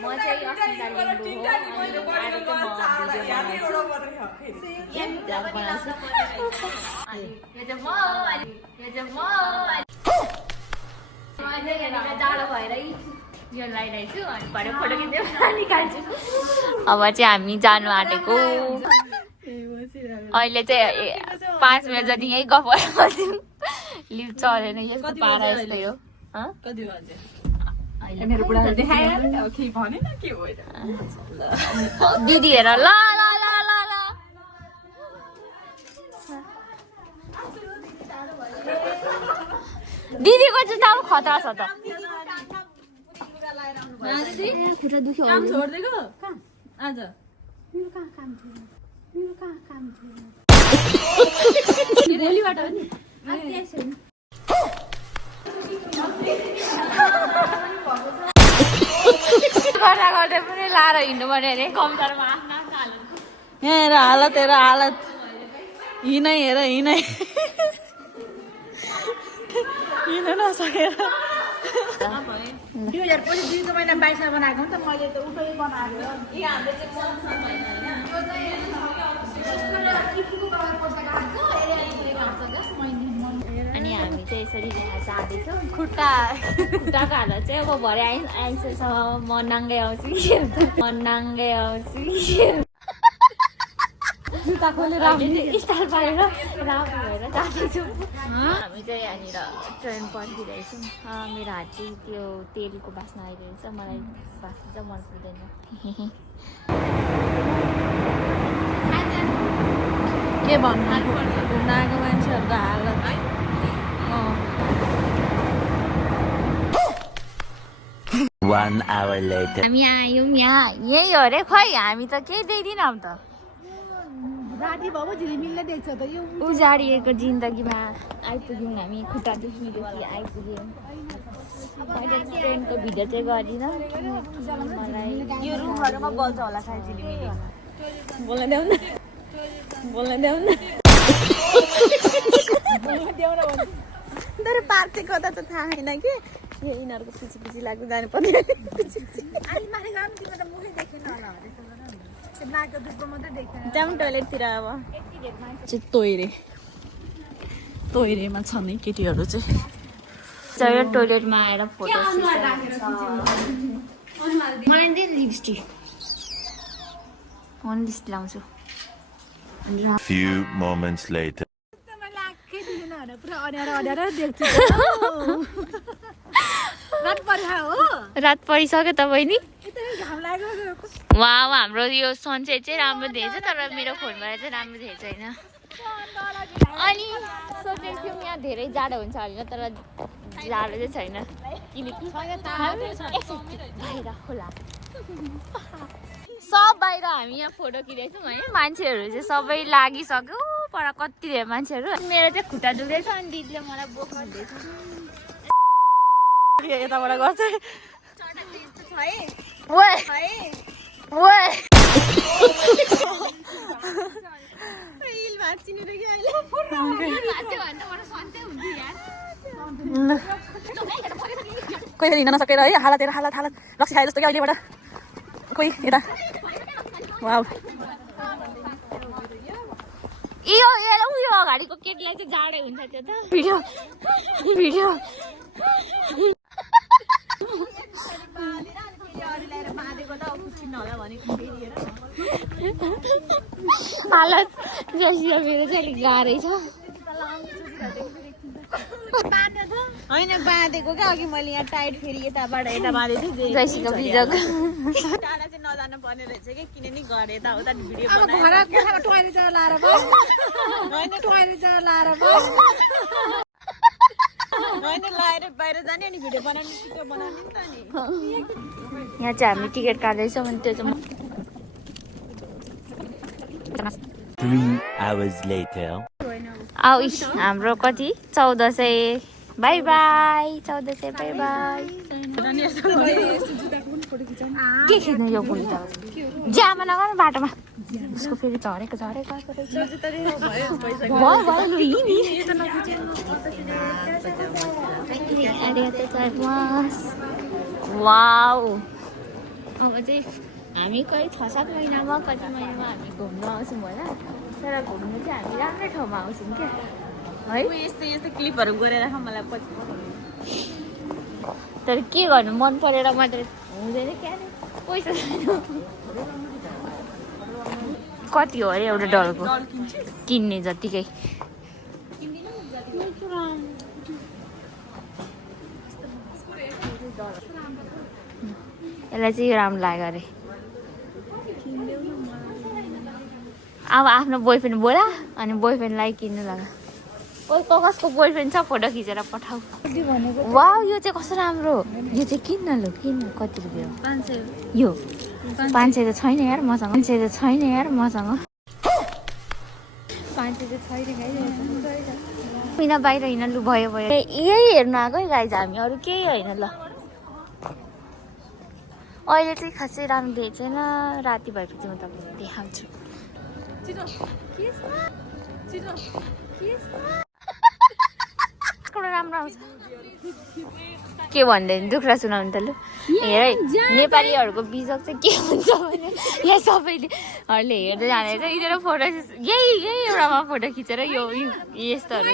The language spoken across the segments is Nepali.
म चाहिँ अस्मिता लिम्बू हो आज चाहिँ जाडो भएर यो लगाइरहेको छु अनि भरे फोटो खिच्दै निकाल्छु। अब चाहिँ हामी जानु आँटेको अहिले चाहिँ 5 मिनट जति यही गफ गरेर बस्यौँ। लिफ्ट चलेन यस्तो पारा यस्तै हो। दिदी हेर ल ल ल ल ल दिदीको जुत्ता अब खतरा छ त। खुट्टा दुख्यो भोलिबाट हो नि गर्दा गर्दै पनि लाएर हिँड्नु पर्यो अरे कम्प्युटरमा आफ्नो यहाँ हेर हालत हेर हालत हिँडै हेर हिँडै हिँड्न नसकेर 2025 को महिना 22 मा बनाएको त मैले त उठै बनाएको यो हामीले अनि हामी चाहिँ यसरी जाँदैछौँ। खुट्टाको हालत चाहिँ अब भरे आइसकेसम्म म नाङ्गै आउँछु जुत्ता खोलेर स्टाइल पारेर राम्रो भएर जाँदैछौँ। हामी चाहिँ यहाँनिर ट्रेन पर्खिरहेछौँ। मेरो हात चाहिँ त्यो तेलको बास्ना आइरहेको छ, मलाई बास्ना चाहिँ मन पर्दैन। के भन्नु घुम्न मान्छेहरूको हालत हामी आयौँ यहाँ यही हो अरे खै हामी त केही देख्दिनँ त। राति बाबु झिलिमिलले देख्छ त यो उजाडिएको जिन्दगीमा आइपुग्यौँ हामी। खुट्टा दुखी आइपुग्यौँ। मैले ट्रेनको भिडियो चाहिँ गरिनँ मलाई यो रुमहरूमा बल्छ होला सायद झिलिमिली। बोल्न देऊ न तर पार्क चाहिँ कता त थाहा छैन कि यो यिनीहरूको पछि लाग्दै जानु पर्ने। जाउँ टोइलेटतिर अब चाहिँ तोइरेमा छ नि केटीहरू चाहिँ टोइलेटमा आएर फोटो मलाई लिपस्टिक लाउँछु। Few moments later. रात परिसक्यो त बहिनी। वाह हाम्रो यो सनसेट चाहिँ राम्रो देखेछ तर मेरो फोनबाट चाहिँ राम्रो देखेको छैन। अनि सोचेको थियौँ यहाँ धेरै जाडो हुन्छ होइन तर जाडो चाहिँ छैन किनकि बाहिर खोला सब बाहिर हामी यहाँ फोटो खिचेछौँ है। मान्छेहरू चाहिँ सबै लागिसक्यो पर कति धेरै मान्छेहरू। मेरो चाहिँ खुट्टा दुख्दैछ अनि दिदीले मलाई बोक्नु हुँदैछ। यताबाट गर्छ कोही हिँड्न नसकेर है हालत हेर हालत रक्सी खाए जस्तो कि अहिलेबाट कोही यता वाउ यो उयो अगाडिको केटीलाई चाहिँ जाडै हुन्छ त्यो त भिडियो हालत जसिया मेरो चाहिँ अलिक गाह्रै छ। होइन बाँधेको क्या अघि मैले यहाँ टाइट फेरि यताबाट यता बाँधेको थिएँ जैसीको भिडियो टाढा चाहिँ नजानु पर्ने रहेछ कि किनभने घर यताउता भिडियो होइन लाएर बाहिर जाने अनि भिडियो बनाउने छिटो बनाउने नि त नि। यहाँ चाहिँ हामी टिकट काट्दैछौँ अनि त्यो चाहिँ 3 hours later. आऊ हाम्रो कति 1400 बाई बाई 1400 बाई बाई। के खिच्नु यो पुल त जामा नगर्नु बाटोमा उसको फेरि झरेको वाउ अब चाहिँ हामी कहीँ 6-7 महिनामा कति महिनामा हामी घुम्न आउँछौँ होला तर घुम्नु चाहिँ हामी राम्रै ठाउँमा आउँछौँ क्या है यस्तो यस्तो क्लिपहरू गरेर राख मलाई पछि तर के गर्नु मन परेर मात्रै हुँदैन क्या पैसा छैन कति हो अरे एउटा डलको किन्ने जतिकै यसलाई चाहिँ राम्रो लाग्यो अरे अब आफ्नो बोयफ्रेन्ड बोला अनि बोयफ्रेन्डलाई किन्नु लगा कसको बोयफ्रेन्ड छ फोटो खिचेर पठाऊ वा यो चाहिँ कस्तो राम्रो यो चाहिँ किन्न लु किन्न कति रुपियाँ हो 500 यो 500 त छैन यार मसँग 500 त छैन यार मसँग 500 त छैन हिँड बाहिर हिँड लु भयो यही हेर्नु आएको है गाइज हामी अरू केही होइन ल अहिले चाहिँ खासै राम्रो देखेको छैन राति भएपछि म तपाईँलाई देखाउँछु राम्रो आउँछ के भन्दैन दुख्रा सुनाउनु त लु हेर है नेपालीहरूको बिजक चाहिँ के हुन्छ भने यहाँ सबैले हेर्दै जाने चाहिँ यिनीहरू फोटो यही एउटामा फोटो खिचेर यो यस्तोहरू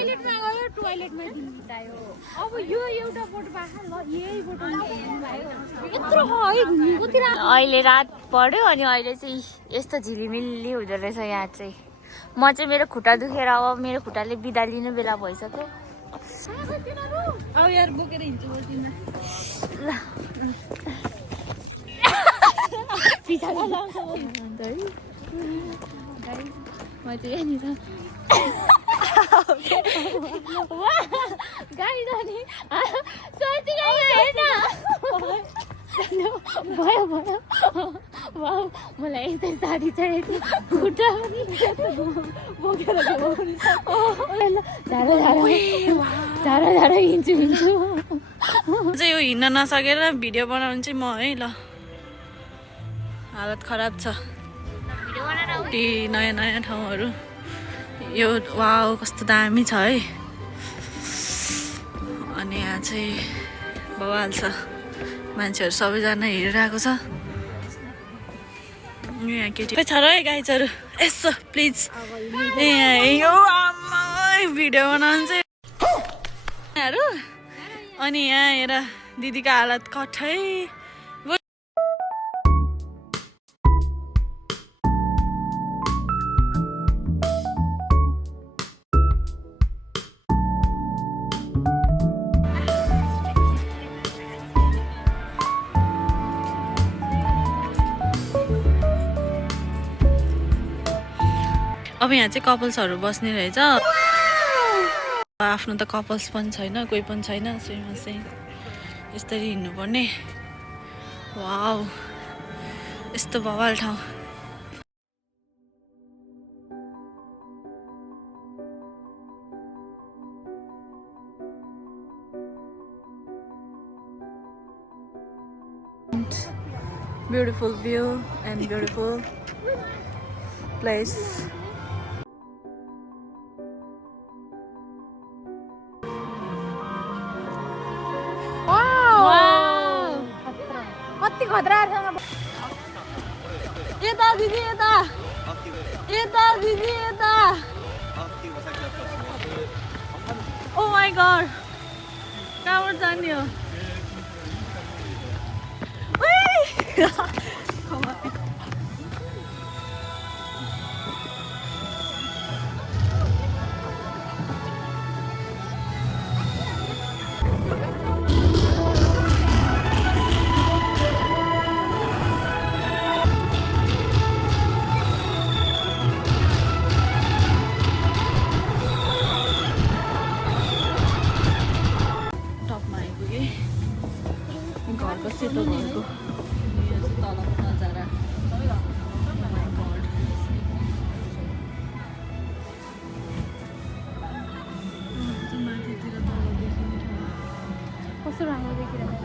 अब यो एउटा बोट बाखा ल यही बोट यत्रो अहिले रात पढ्यो अनि अहिले चाहिँ यस्तो झिलिमिली हुँदो रहेछ यहाँ चाहिँ म चाहिँ मेरो खुट्टा दुखेर अब मेरो खुट्टाले बिदा लिनु बेला भइसक्यो अब यार बोकेर हिँड्छु ल म चाहिँ यहाँनिर गाडी जाने भयो मलाई यतै साडी चाहिएको खुट्टा पनि बोकेर झाडा हिँड्छु चाहिँ यो हिँड्न नसकेर भिडियो बनाउनु चाहिँ म है ल हालत खराब छ नयाँ नयाँ ठाउँहरू यो वाउ कस्तो दामी छ है अनि यहाँ चाहिँ बवाल छ मान्छेहरू सबैजना हिँडिरहेको छ यहाँ केटी छ र है गाइजहरू यसो प्लिज यो आमा भिडियो बनाउनु चाहिँ अनि यहाँ हेर दिदीको हालत कठै अब यहाँ चाहिँ कपल्सहरू बस्ने रहेछ आफ्नो त कपल्स पनि छैन कोही पनि छैन सुइमा चाहिँ यसरी हिँड्नुपर्ने वाउ यस्तो बवाल ठाउँ beautiful view and beautiful place. कति खतरासँग यता दिदी यता दिदी यता ओ माई गॉड कहाँबाट जाने हो सेतो घरको तलको नजारा माथितिर तल देखिने कस्तो राम्रो देखिरहेको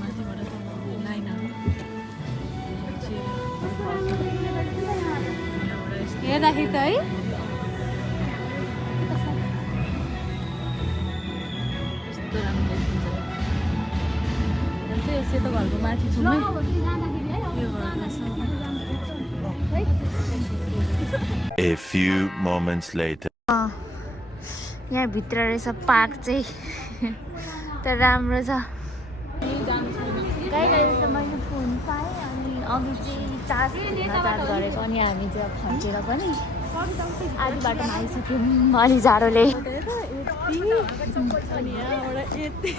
माथिबाट लाइनहरू हेर्दाखेरि त है यस्तो राम्रो देखिन्छ यो चाहिँ सेतो घरको माथि छौँ है यो घरमा छ A few moments later. यहाँ भित्र रहेछ पार्क चाहिँ तर राम्रो छ कहीँ कहीँ त मैले फोन पाएँ अनि अघि चाहिँ चार्ज गरेको अनि हामी चाहिँ अब फर्केर पनि आधी बाटोमा आइसक्यौँ अलि जाडोले अनि यहाँबाट यति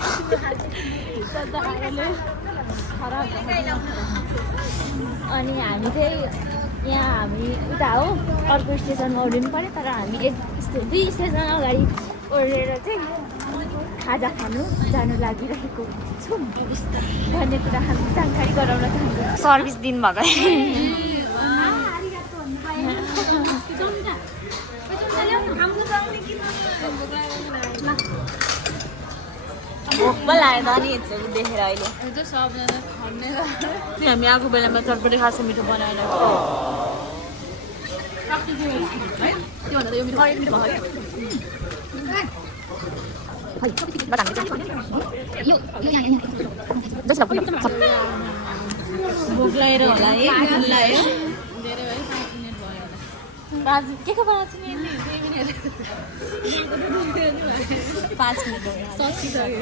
अनि हामी चाहिँ यहाँ हामी उता हो अर्को स्टेसनमा ओर्लिनु पऱ्यो तर हामी 2 स्टेसन अगाडि ओर्लेर चाहिँ खाजा खानु जानु लागिरहेको छौँ भन्ने कुरा हामी जानकारी गराउन चाहन्छौँ सर्भिस दिनुभएको भोक पो लाग्यो नि देखेर अहिले सबजना खन्ने हामी आएको बेलामा चटपटी खासो मिठो बनाएर भोक लागेर होला है लाग्यो धेरै भयो 5 मिनट भयो के को बनाउँछु नि 5 मिनट सकिसक्यो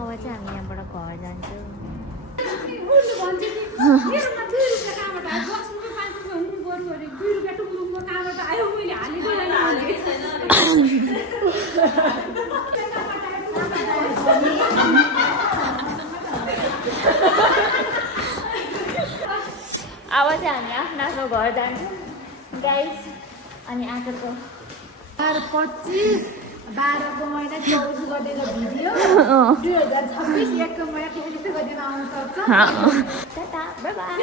अब चाहिँ हामी यहाँबाट घर जान्छौँ अब चाहिँ हामी आफ्नो आफ्नो घर जान्छौँ गाइस अनि आजको 25 12को महिना 24 गतेको भिडियो 2026 1को महिना 23 गतेमा आउन सक्छ टाटा बाई बाई